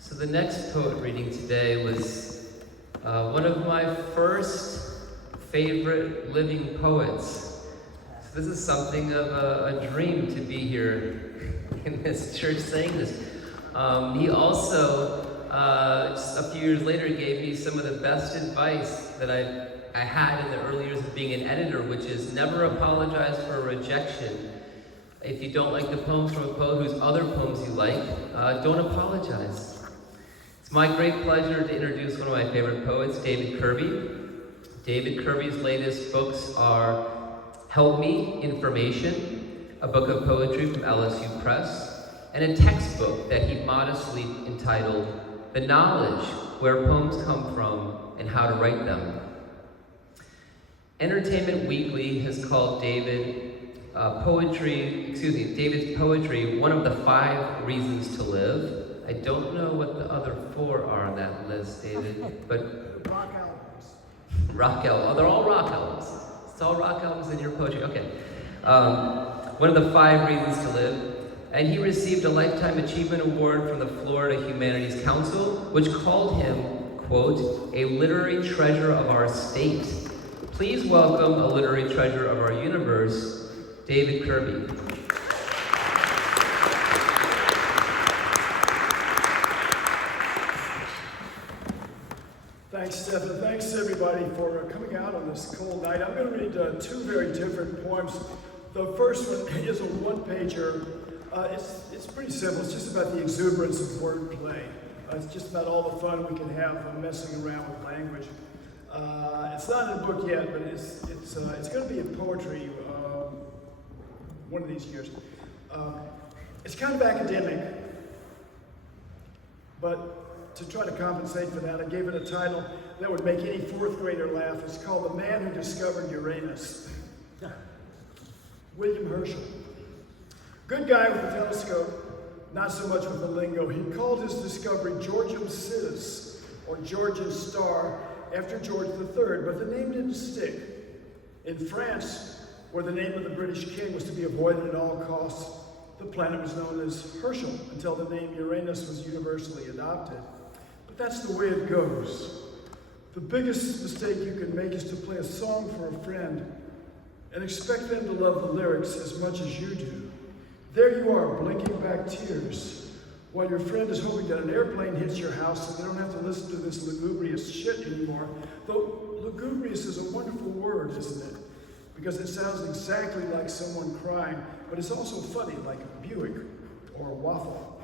So the next poet reading today was one of my first favorite living poets. So this is something of a dream to be here in this church saying this. He also, just a few years later, gave me some of the best advice that I had in the early years of being an editor, which is never apologize for rejection. If you don't like the poems from a poet whose other poems you like, don't apologize. It's my great pleasure to introduce one of my favorite poets, David Kirby. David Kirby's latest books are Help Me, Information, a book of poetry from LSU Press, and a textbook that he modestly entitled The Knowledge, Where Poems Come From and How to Write Them. Entertainment Weekly has called David's poetry one of the 5 reasons to live. I don't know what the other 4 are on that list, David, but... Rock albums. Rock albums. Oh, they're all rock albums. It's all rock albums in your poetry. Okay. One of the 5 reasons to live. And he received a Lifetime Achievement Award from the Florida Humanities Council, which called him, quote, a literary treasure of our state. Please welcome a literary treasure of our universe, David Kirby. Thanks, Stephen. Thanks, everybody, for coming out on this cold night. I'm going to read 2 very different poems. The first one is a one-pager. It's pretty simple. It's just about the exuberance of wordplay. It's just about all the fun we can have messing around with language. It's not in a book yet, but it's going to be in poetry one of these years. It's kind of academic, but to try to compensate for that, I gave it a title that would make any 4th grader laugh. It's called The Man Who Discovered Uranus. William Herschel. Good guy with a telescope, not so much with the lingo. He called his discovery Georgium Sidus, or Georgian Star, after George III, but the name didn't stick. In France, where the name of the British king was to be avoided at all costs, the planet was known as Herschel until the name Uranus was universally adopted. But that's the way it goes. The biggest mistake you can make is to play a song for a friend and expect them to love the lyrics as much as you do. There you are, blinking back tears, while your friend is hoping that an airplane hits your house so they don't have to listen to this lugubrious shit anymore. Though lugubrious is a wonderful word, isn't it? Because it sounds exactly like someone crying, but it's also funny, like a Buick or a waffle.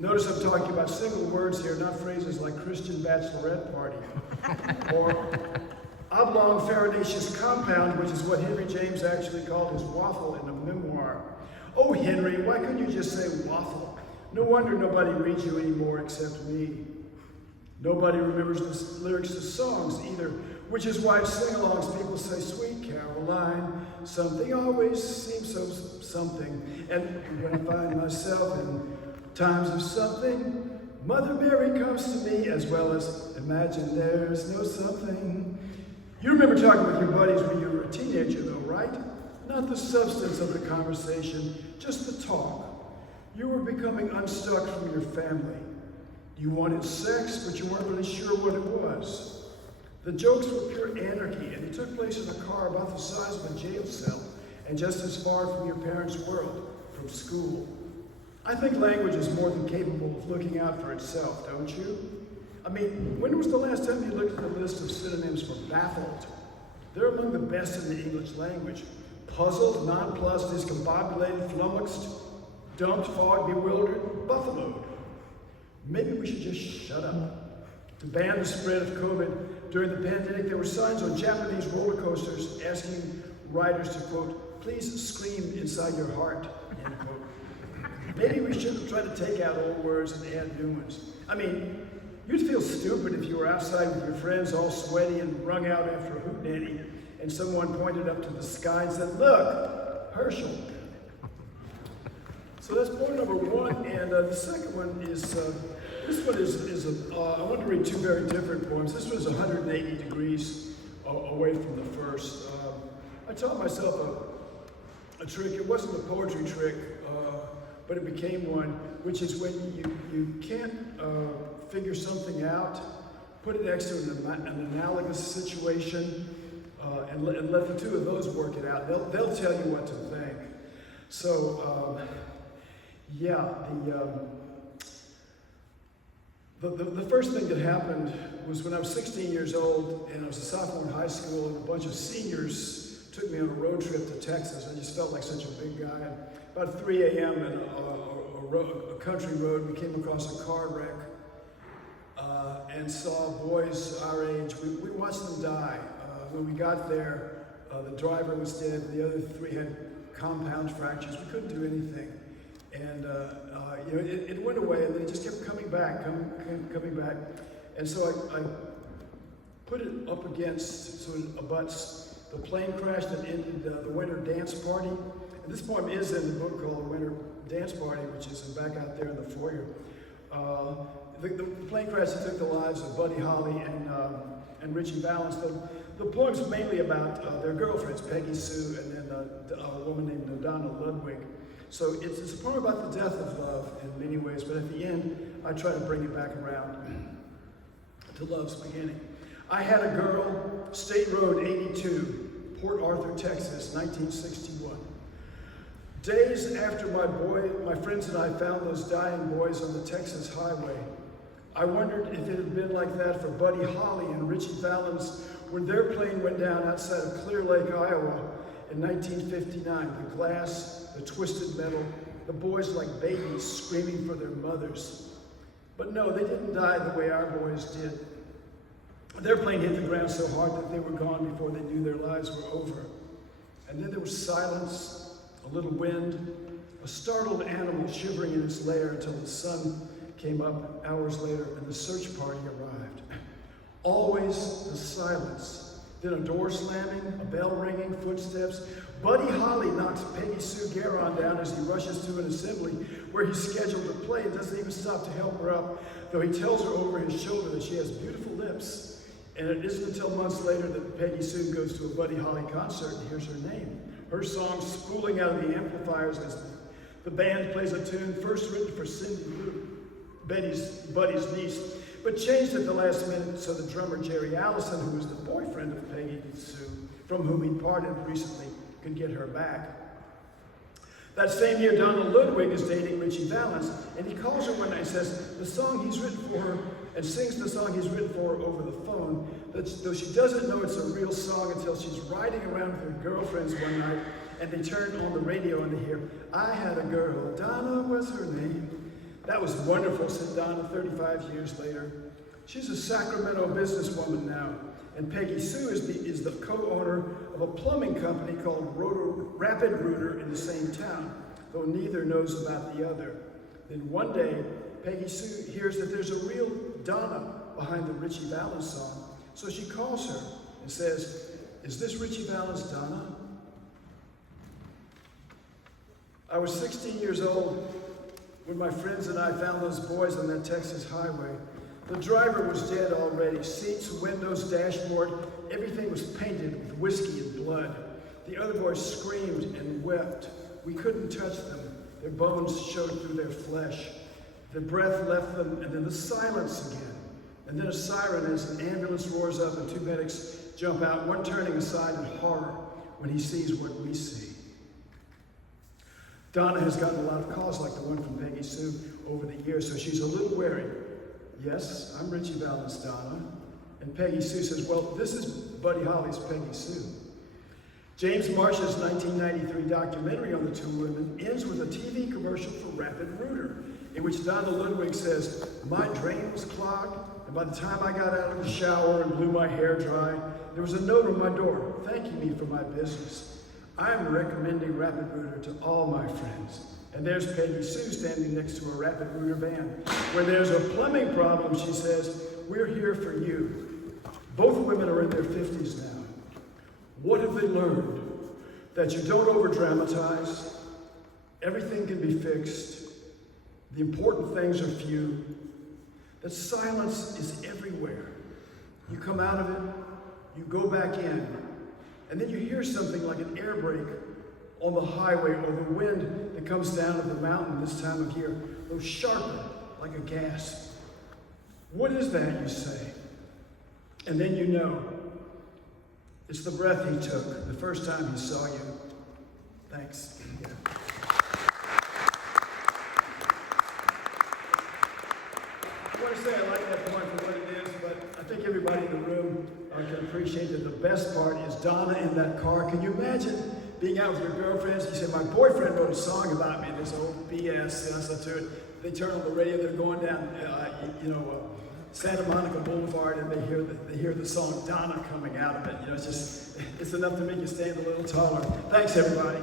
Notice I'm talking about single words here, not phrases like Christian bachelorette party or oblong farinaceous compound, which is what Henry James actually called his waffle in a memoir. Oh, Henry, why couldn't you just say waffle? No wonder nobody reads you anymore except me. Nobody remembers the lyrics to songs either, which is why at sing-alongs people say, Sweet Caroline, something always seems so something. And when I find myself in times of something, Mother Mary comes to me, as well as imagine there's no something. You remember talking with your buddies when you were a teenager though, right? Not the substance of the conversation, just the talk. You were becoming unstuck from your family. You wanted sex, but you weren't really sure what it was. The jokes were pure anarchy, and it took place in a car about the size of a jail cell, and just as far from your parents' world, from school. I think language is more than capable of looking out for itself, don't you? I mean, when was the last time you looked at the list of synonyms for baffled? They're among the best in the English language. Puzzled, nonplussed, discombobulated, flummoxed, dumped, fogged, bewildered, buffaloed. Maybe we should just shut up. To ban the spread of COVID during the pandemic, there were signs on Japanese roller coasters asking riders to, quote, please scream inside your heart, end quote. Maybe we shouldn't try to take out old words and add new ones. I mean, you'd feel stupid if you were outside with your friends all sweaty and wrung out after a hootenanny, and someone pointed up to the sky and said, look, Herschel. So that's point number 1, and the second one is, this one is I want to read 2 very different poems. This one is 180 degrees away from the first. I taught myself a trick. It wasn't a poetry trick, but it became one, which is when you can't figure something out, put it next to an analogous situation, and let the two of those work it out. They'll tell you what to think. So, yeah, the first thing that happened was when I was 16 years old and I was a sophomore in high school, and a bunch of seniors took me on a road trip to Texas. I just felt like such a big guy. And about 3 a.m. in a country road, we came across a car wreck and saw boys our age. We watched them die. When we got there, the driver was dead. The other three had compound fractures. We couldn't do anything. And it went away, and then it just kept coming back. And so I put it up against, so it abuts the plane crash that ended the Winter Dance Party. And this poem is in the book called The Winter Dance Party, which is back out there in the foyer. The plane crash that took the lives of Buddy Holly and Richie Valens. The poem's mainly about their girlfriends, Peggy Sue, and then a woman named Donna Ludwig. So it's a poem about the death of love in many ways, but at the end, I try to bring it back around to love's beginning. I had a girl, State Road 82, Port Arthur, Texas, 1961. Days after my friends and I found those dying boys on the Texas highway, I wondered if it had been like that for Buddy Holly and Richie Valens when their plane went down outside of Clear Lake, Iowa in 1959. The glass, the twisted metal, the boys like babies screaming for their mothers. But no, they didn't die the way our boys did. Their plane hit the ground so hard that they were gone before they knew their lives were over. And then there was silence, a little wind, a startled animal shivering in its lair until the sun came up hours later and the search party arrived. Always the silence. Then a door slamming, a bell ringing, footsteps. Buddy Holly knocks Peggy Sue Garon down as he rushes to an assembly where he's scheduled to play and doesn't even stop to help her up, though he tells her over his shoulder that she has beautiful lips. And it isn't until months later that Peggy Sue goes to a Buddy Holly concert and hears her name. Her song spooling out of the amplifiers as the band plays a tune first written for Cindy Lou, Buddy's niece, but changed at the last minute so the drummer Jerry Allison, who was the boyfriend of Peggy Sue, from whom he parted recently, could get her back. That same year, Donna Ludwig is dating Richie Valens, and he calls her one night and says the song he's written for her, and sings the song he's written for her over the phone, though she doesn't know it's a real song until she's riding around with her girlfriends one night, and they turn on the radio and they hear, I had a girl, Donna was her name. That was wonderful, said Donna 35 years later. She's a Sacramento businesswoman now, and Peggy Sue is the co-owner of a plumbing company called Rapid Rooter in the same town, though neither knows about the other. Then one day, Peggy Sue hears that there's a real Donna behind the Richie Valens song, so she calls her and says, is this Richie Valens' Donna? I was 16 years old when my friends and I found those boys on that Texas highway. The driver was dead already. Seats, windows, dashboard, everything was painted with whiskey and blood. The other boys screamed and wept. We couldn't touch them. Their bones showed through their flesh. The breath left them, and then the silence again. And then a siren as an ambulance roars up and two medics jump out, one turning aside in horror when he sees what we see. Donna has gotten a lot of calls like the one from Peggy Sue over the years, so she's a little wary. Yes, I'm Richie Valens' Donna. And Peggy Sue says, well, this is Buddy Holly's Peggy Sue. James Marsh's 1993 documentary on the two women ends with a TV commercial for Rapid Rooter, in which Donna Ludwig says, my drain was clogged, and by the time I got out of the shower and blew my hair dry, there was a note on my door thanking me for my business. I'm recommending Rapid Rooter to all my friends. And there's Peggy Sue standing next to a Rapid Rooter van. When there's a plumbing problem, she says, we're here for you. Both women are in their 50s now. What have they learned? That you don't over-dramatize. Everything can be fixed. The important things are few. That silence is everywhere. You come out of it, you go back in, and then you hear something like an air brake on the highway, or the wind that comes down to the mountain this time of year, though sharper like a gasp. What is that, you say? And then you know. It's the breath he took the first time he saw you. Thanks. Yeah. I want to say I like that poem for what it is, but I think everybody in the room can appreciate that the best part is Donna in that car. Can you imagine being out with your girlfriends? You say, my boyfriend wrote a song about me. There's old BS. Listen to it. They turn on the radio. They're going down, Santa Monica Boulevard, and they hear the song Donna coming out of it. It's enough to make you stand a little taller. Thanks, everybody.